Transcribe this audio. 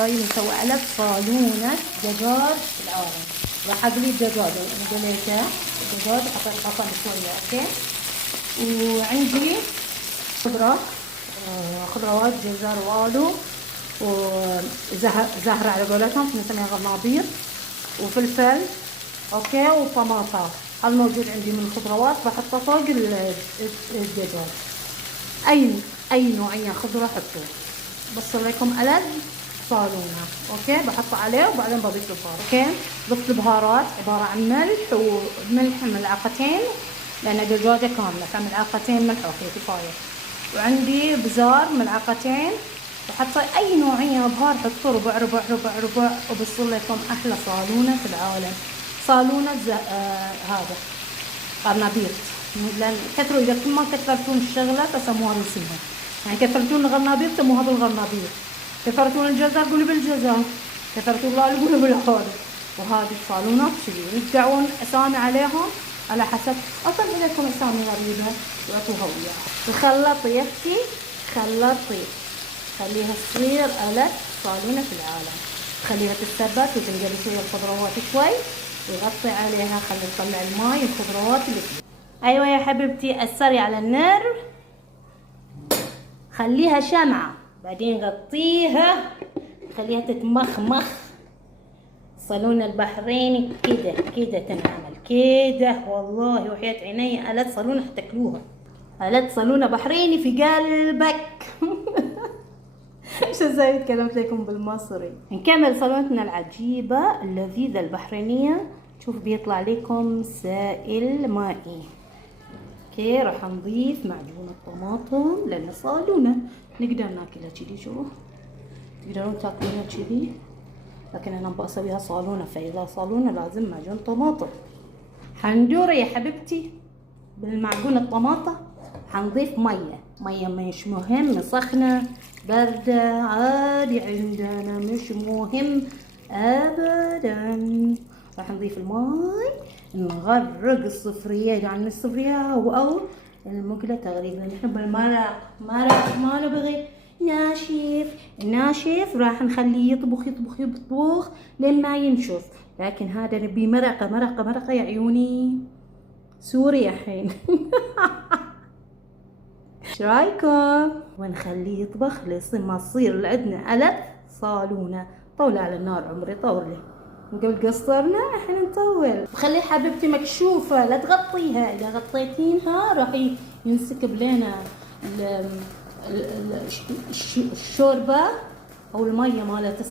جاي نسوي علب صالونة دجاج في العالم. راح اقلي الدجاج انا قليته الدجاج حطيت بصل شوية اوكي. وعندي خضروات جزر والو وزهر على قولتهم نسميها غرناطير وفلفل اوكي وطماطة. هالموجود عندي من الخضروات بحطه فوق الدجاج. اي نوعية خضرة حطوه. بصل لكم ألذ صالونة اوكي. بحطه عليه وبعدين بضيف البهار اوكي. ضفت البهارات عبارة عن ملح وملح ملعقتين لان دجاجة كاملة فملعقتين ملح اوكي كفاية. وعندي بزار ملعقتين. وحطي اي نوعية بهار حطوا ربع ربع ربع ربع وبصل لكم احلى صالونة في العالم. صالونة هذا قرنبيط. لان كثروا اذا ما كثرتون الشغلة فسموها باسمها. يعني كثرتون الغرنابيط سموها بالغرنابيط. كثرتون الجزر قولوا بالجزر. كثرتون الغالي قولوا بالغالي. وهذه الصالونات كذي يدعون اسامي عليهم على حسب. اصلا لكم اسامي غريبة واعطوها وياها. الخلاط يا اختي خلاطي خليها تصير ألذ صالونة في العالم. خليها تتثبت وتنقلي شوية الخضروات شوي ويغطي عليها. خلي نطلع الماي الخضروات اللي فيه. ايوه يا حبيبتي اثري على النار خليها شمعة بعدين غطيها خليها تتمخمخ. صالون البحريني كده كده تنعمل كده والله وحياة عيني ألذ صالونة حتاكلوها. ألذ صالونة بحريني في قلبك. مش ازاي تكلمت لكم بالمصري. نكمل صالونتنا العجيبة اللذيذة البحرينية. شوف بيطلع لكم سائل مائي اوكي. راح نضيف معجون الطماطم لان صالونة نقدر ناكلها كذي. شوف تقدرون تاكلونها كذي لكن انا بسويها صالونة. فاذا صالونة لازم معجون طماطم. حندوره يا حبيبتي بالمعجون الطماطم. حنضيف مية مش مهم سخنة باردة عادي عندنا مش مهم ابدا. راح نضيف الماي نغرق الصفرية يعني الصفرية او المقلة تغريبا. نحب المرق ما نبغي ناشف راح نخليه يطبخ لين ما ينشف. لكن هذا نبي مرقة يا عيوني سوري الحين. ايش رايكم؟ ونخليه يطبخ لين ما تصير عندنا ألذ صالونة. طول على النار عمري طولي. نقول قصرنا احنا نطول. خلي حبيبتي مكشوفة لا تغطيها. اذا غطيتينها راح ينسكب لنا الشوربة او المية مالت